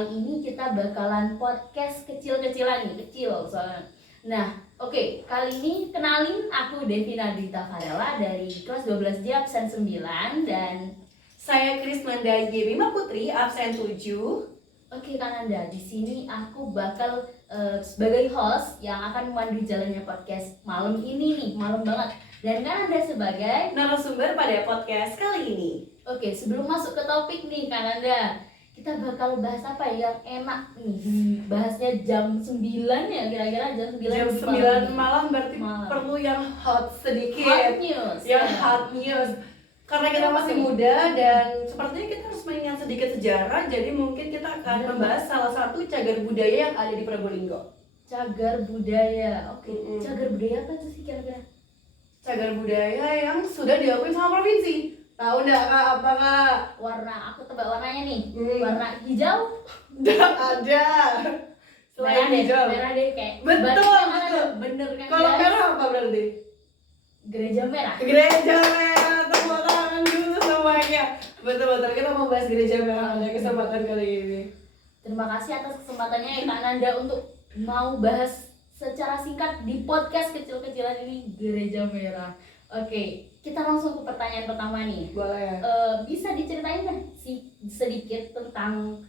kali ini kita bakalan podcast kecil-kecilan nih, kecil soalnya. Nah, oke, kali ini kenalin aku Devina Dita Farela dari kelas 12D absen 9 dan saya Krisnanda Bima Putri absen 7. Oke Kananda, di sini aku bakal sebagai host yang akan memandu jalannya podcast malam ini nih, malam banget. Dan Kananda sebagai narasumber pada podcast kali ini. Oke, sebelum masuk ke topik nih Kananda, kita bakal bahas apa yang enak nih. Bahasnya jam 9 ya, kira-kira jam 9 Jam 9 malam berarti perlu yang hot sedikit. Hot news. Yang hot news. Karena kita masih muda dan sepertinya kita harus mengingat sedikit sejarah, jadi mungkin kita akan membahas salah satu cagar budaya yang ada di Probolinggo. Cagar budaya. Oke. Cagar budaya apa sih kira-kira? Cagar budaya yang sudah diakui sama provinsi. Tahu enggak Kak, apa Kak? Warna, aku tebak warnanya nih. Warna hijau? Enggak ada. Selain hijau. Merah deh kayak. Betul. Bener kan? Kalau merah apa berarti? Gereja merah. Gereja merah, tepuk tangan dulu semuanya. Betul-betul, kita mau bahas gereja merah pada kesempatan kali ini. Terima kasih atas kesempatannya ya Kak Nanda untuk mau bahas secara singkat di podcast kecil-kecilan ini gereja merah. Oke, kita langsung ke pertanyaan pertama nih. Boleh. Bisa diceritain kan sedikit tentang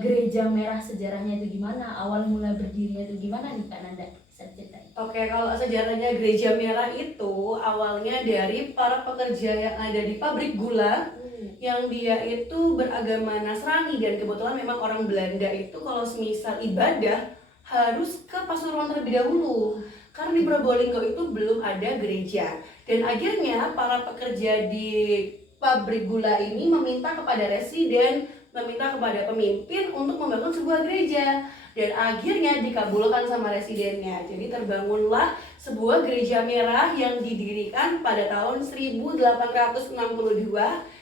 gereja merah, sejarahnya itu gimana, awal mula berdirinya itu gimana nih Kak Nanda? Bisa diceritain? Oke, kalau sejarahnya gereja merah itu awalnya dari para pekerja yang ada di pabrik gula, yang dia itu beragama Nasrani, dan kebetulan memang orang Belanda itu kalau semisal ibadah harus ke Pasuruan terlebih dahulu. Karena di Probolinggo itu belum ada gereja. Dan akhirnya para pekerja di pabrik gula ini meminta kepada residen, meminta kepada pemimpin untuk membangun sebuah gereja. Dan akhirnya dikabulkan sama residennya. Jadi terbangunlah sebuah gereja merah yang didirikan pada tahun 1862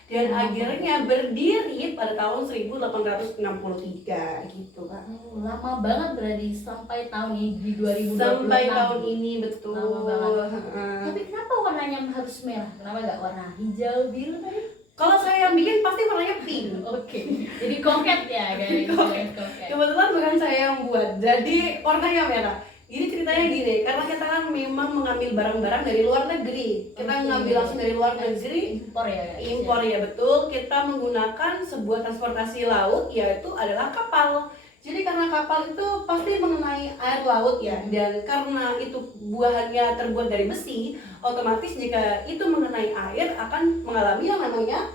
dan akhirnya berdiri pada tahun 1863 gitu Kak. Lama banget berarti sampai tahun ini di 2026. Sampai tahun ini, betul. Lama banget. Tapi kenapa warnanya harus merah? Kenapa nggak warna hijau, biru tadi? Kalau saya yang bikin pasti warnanya pink. Oke. Jadi koket ya guys. Koket. Kebetulan bukan saya yang buat, jadi warnanya merah. Jadi ceritanya gini, karena kita kan memang mengambil barang-barang dari luar negeri. Kita ngambil langsung dari luar negeri. Impor ya guys. Impor ya betul. Kita menggunakan sebuah transportasi laut, yaitu adalah kapal. Jadi karena kapal itu pasti mengenai air laut ya, dan karena itu buahannya terbuat dari besi, otomatis jika itu mengenai air akan mengalami yang namanya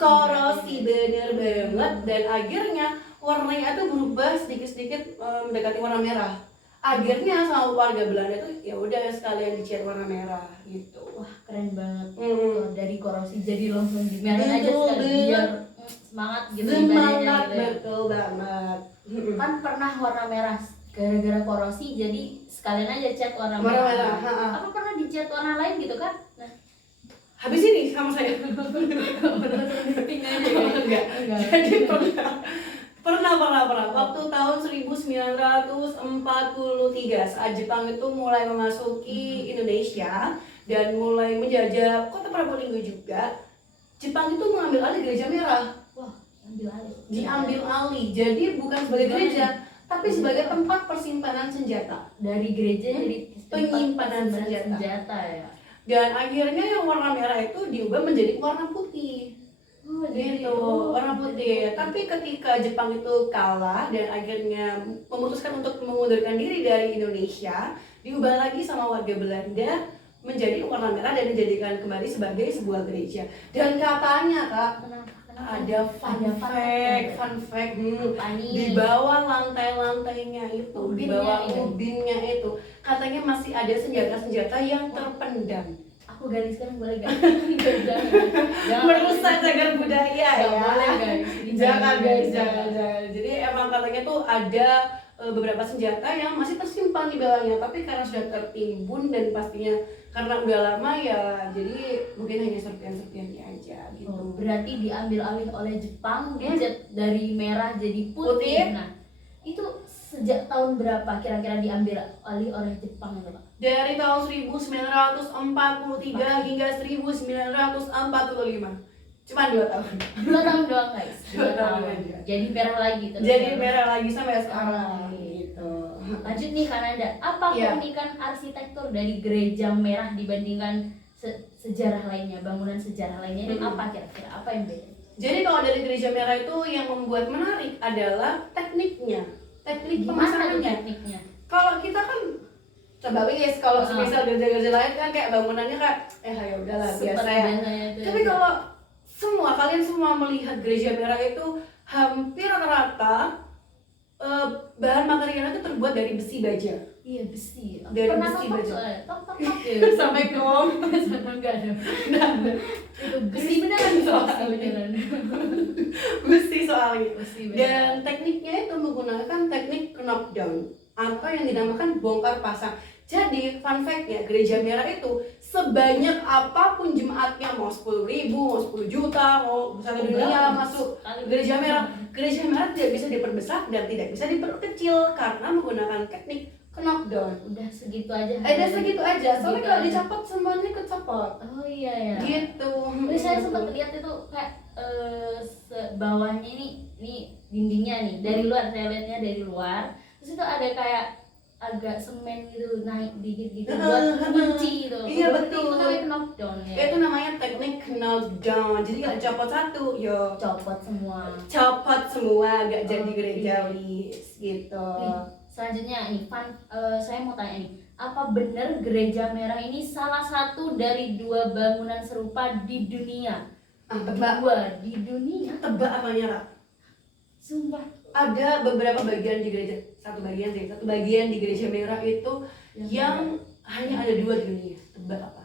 korosi, bener banget, dan akhirnya warnanya itu berubah sedikit-sedikit mendekati warna merah. Akhirnya sama warga Belanda itu ya udah sekalian dicat warna merah gitu. Wah keren banget. Dari korosi jadi langsung dimerahin aja sekali biar semangat gitu. Semangat gitu ya. Betul banget. Kan pernah warna merah gara-gara korosi jadi sekalian aja cat warna merah. Apa pernah dicat warna lain gitu kan? Nah, habis ini sama saya. Pink aja ya. Enggak. Jadi pernah. Waktu tahun 1943 saat Jepang itu mulai memasuki Indonesia dan mulai menjajah kota Probolinggo juga, Jepang itu mengambil alih gereja merah. Wah, diambil alih. Jadi bukan sebagai gereja, tapi sebagai tempat persimpanan senjata. Dari gereja jadi penyimpanan senjata ya. Dan akhirnya yang warna merah itu diubah menjadi warna putih. Gitu, warna putih. Tapi ketika Jepang itu kalah dan akhirnya memutuskan untuk mengundurkan diri dari Indonesia, diubah lagi sama warga Belanda menjadi warna merah dan dijadikan kembali sebagai sebuah gereja. Dan katanya Kak, ada fun fact di bawah lantai-lantainya itu, di bawah ubinnya itu, katanya masih ada senjata-senjata yang terpendam. Aku gariskan boleh gak? Merusak cagar budaya ya. Boleh guys. Jangan. Jadi emang katanya tuh ada beberapa senjata yang masih tersimpan di bawahnya, tapi karena sudah tertimbun dan pastinya karena udah lama ya, jadi mungkin hanya serpian-serpiannya aja gitu. Berarti diambil alih oleh Jepang, dicat dari merah jadi putih. Nah, itu sejak tahun berapa kira-kira diambil alih oleh Jepang itu Pak? Dari tahun 1943 hingga 1945. Cuma 2 tahun. 2 tahun doang guys. 2 tahun aja. Jadi merah lagi terus. Jadi merah lagi sampai sekarang Oh, gitu. Lanjut nih Kananda, apa Iya. keunikan arsitektur dari gereja merah dibandingkan sejarah lainnya, bangunan sejarah lainnya, dan apa kira-kira apa yang beda? Jadi kalau dari gereja merah itu yang membuat menarik adalah tekniknya, teknik Gimana tuh pemasangannya. tekniknya? Kalau kita kan coba guys, kalau semisal gereja-gereja lain kan kayak bangunannya kayak ya udahlah biasa ya. Tapi kalau kalian semua melihat gereja merah itu hampir rata-rata bahan materialnya itu terbuat dari besi baja. Iya, besi. Dari Pernah besi nonton baja. soalnya, tok ya. Sampai kom. Enggak ada. Itu besi beneran Soalnya. beneran. Besi soalnya. Besi beneran. Dan tekniknya itu menggunakan teknik knockdown atau yang dinamakan bongkar pasang. Jadi fun fact-nya, gereja merah itu sebanyak apapun jemaatnya, mau 10.000, mau 10 juta, mau satu dunia masuk gereja merah tidak bisa diperbesar dan tidak bisa diperkecil karena menggunakan teknik knockdown. Udah segitu aja. Ada segitu aja, soalnya Segitu kalau aja. dicopot semuanya ikut copot. Oh iya ya. Gitu. Tapi saya sempat lihat itu kayak bawahnya ini dindingnya nih dari luar, saya lihatnya dari luar. Terus itu ada kayak agak semen gitu naik dikit gitu buat kunci gitu. Iya, Berarti betul. Itu namanya knockdown ya. Itu namanya teknik knockdown. Jadi kalau copot satu, yo Copot semua. copot semua, gak jadi Oke. gerejawi gitu. Nih, selanjutnya nih, saya mau tanya nih, apa benar gereja merah ini salah satu dari 2 bangunan serupa di dunia? Tebak, 2 di dunia? tebak apanya, Kak? Sumpah. Ada beberapa bagian di gereja, satu bagian di gereja merah itu yang hanya ada 2 di dunia. Tebak apa?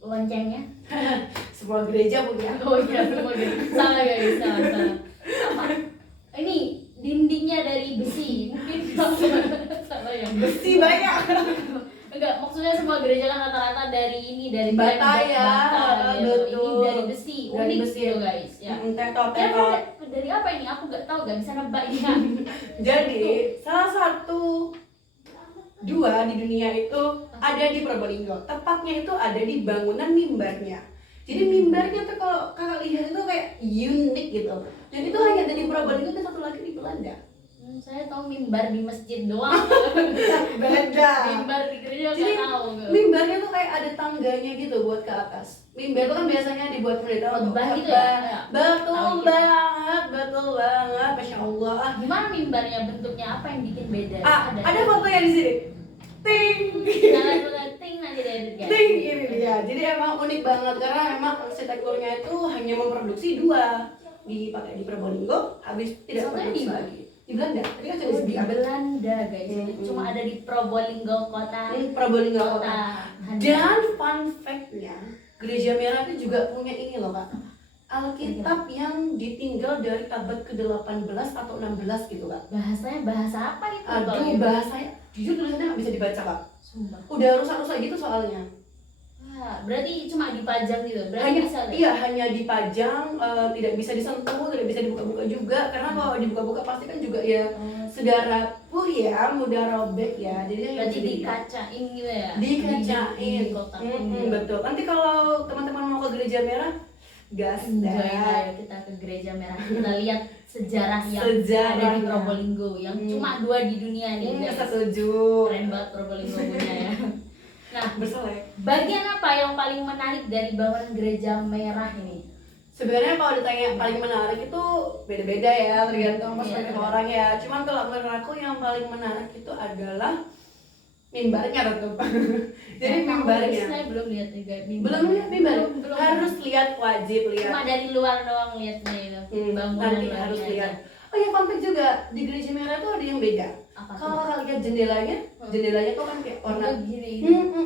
Loncengnya? Semua gereja punya. Oh iya, semua gitu. Salah guys, salah. Apa? Ini dindingnya dari besi, mungkin salah ya. Besi banyak. Enggak, maksudnya semua gereja kan rata-rata dari Bata tembok ya, gitu. betul. Ini dari besi, Dari unik besi. gitu guys. Ya. Tetot. Kira-kira dari apa ini? Aku nggak tahu, nggak bisa nebak ini kan. Jadi salah satu 2 di dunia itu ada di Probolinggo. Tepatnya itu ada di bangunan mimbarnya. Jadi mimbarnya tuh kalau kakak lihat itu kayak unik gitu. Dan itu hanya ada di Probolinggo dan satu lagi di Belanda. Saya tahu mimbar di masjid doang. Beda. Mimbar di gereja Jadi nggak tahu. mimbarnya tuh kayak ada tangganya gitu buat ke atas. Mimbar itu kan biasanya dibuat pendeta untuk Khotbah gitu khotbah. ya? Betul Tahu. banget, masya Allah. Gimana mimbarnya, bentuknya apa yang bikin beda? Ada fotonya di sini. Ting. Jalan ting nanti dari guys. Ting, ini dia. Jadi emang unik banget karena memang arsitekturnya itu hanya memproduksi 2, dipakai di Probolinggo, habis tidak Soalnya produksi di mana? lagi. Di Belanda. Tadi kan sudah Di disebut Belanda guys. Cuma ada di Probolinggo kota. Probolinggo kota. Kota. Dan fun fact-nya, gereja merah itu juga punya ini loh Kak, Alkitab yang ditinggal dari abad ke-18 atau 16 gitu Kak. Bahasanya bahasa apa itu? Aduh, bahasanya jujur tulisannya nggak bisa dibaca Kak. Sumpah. Udah rusak-rusak gitu soalnya. Wah, berarti cuma dipajang gitu. Berarti Hanya bisa lihat. iya, hanya dipajang, tidak bisa disentuh, tidak bisa dibuka-buka juga karena kalau dibuka-buka pasti kan juga ya sudah rapuh ya, mudah robek ya. Jadi hanya Berarti bisa dilihat. dikacain gitu ya. Dikacain. Dikotakin. Betul. Nanti kalau teman-teman mau ke gereja merah, gas Enjoy dah. ya kita ke gereja merah. Kita lihat sejarah yang ada di Sejarahnya. Probolinggo yang cuma 2 di dunia nih guys. Setuju. Keren banget Probolinggo punya ya. Nah, Berselek. bagian apa yang paling menarik dari bangunan gereja merah ini? Sebenarnya kalau ditanya paling menarik itu beda-beda ya, tergantung perspektif Iya. orang ya. Cuman kalau menurut aku yang paling menarik itu adalah mimbarnya tetap. Jadi mimbarnya. Saya belum lihat juga Belum lihat mimbar. Belum. Harus lihat, wajib lihat. Cuma dari luar doang lihatnya itu. Bangunan Nanti luarnya harus aja. lihat. Oh ya, fun fact juga di gereja merah itu ada yang beda. Apa Kalau tuh? kalian lihat jendelanya tuh kan kayak warna gini.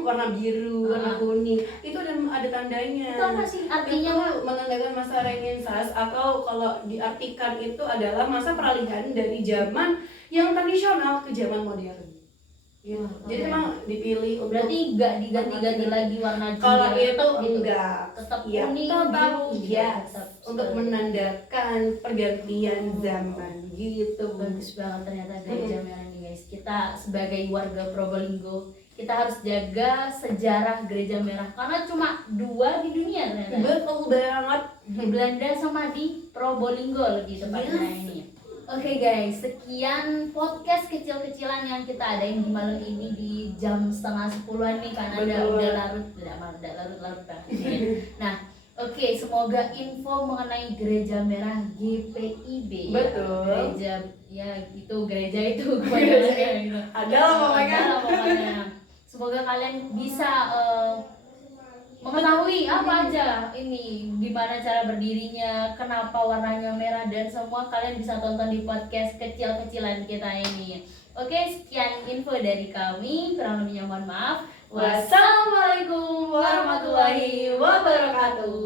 warna biru, warna kuning. Itu ada tandanya. Itu apa sih artinya? Itu menandakan masa Renaissance atau kalau diartikan itu adalah masa peralihan dari zaman yang tradisional ke zaman modern. Ya, jadi memang dipilih untuk Berarti nggak diganti-ganti lagi warna kalau jendela, itu tetap gitu. enggak Tetap ya, kuning, tetap biru, gitu. ya, Tetap untuk seperti- menandakan pergantian zaman gitu. Bagus banget ternyata gereja merah nih guys. Kita sebagai warga Probolinggo, kita harus jaga sejarah Gereja Merah karena cuma 2 di dunia ternyata. Betul banget. Di Belanda sama di Probolinggo lebih tepatnya ini. Oke guys, sekian podcast kecil-kecilan yang kita adain di malam ini di jam 9:30-an nih karena udah larut banget. Nah, oke, semoga info mengenai Gereja Merah GPIB. Betul. Gereja itu kebanyakan gitu. Ada lah pokoknya. Semoga kalian bisa mengetahui apa aja ini, gimana cara berdirinya, kenapa warnanya merah, dan semua kalian bisa tonton di podcast kecil-kecilan kita ini. Oke, sekian info dari kami, kurang lebihnya mohon maaf. Wassalamualaikum warahmatullahi wabarakatuh.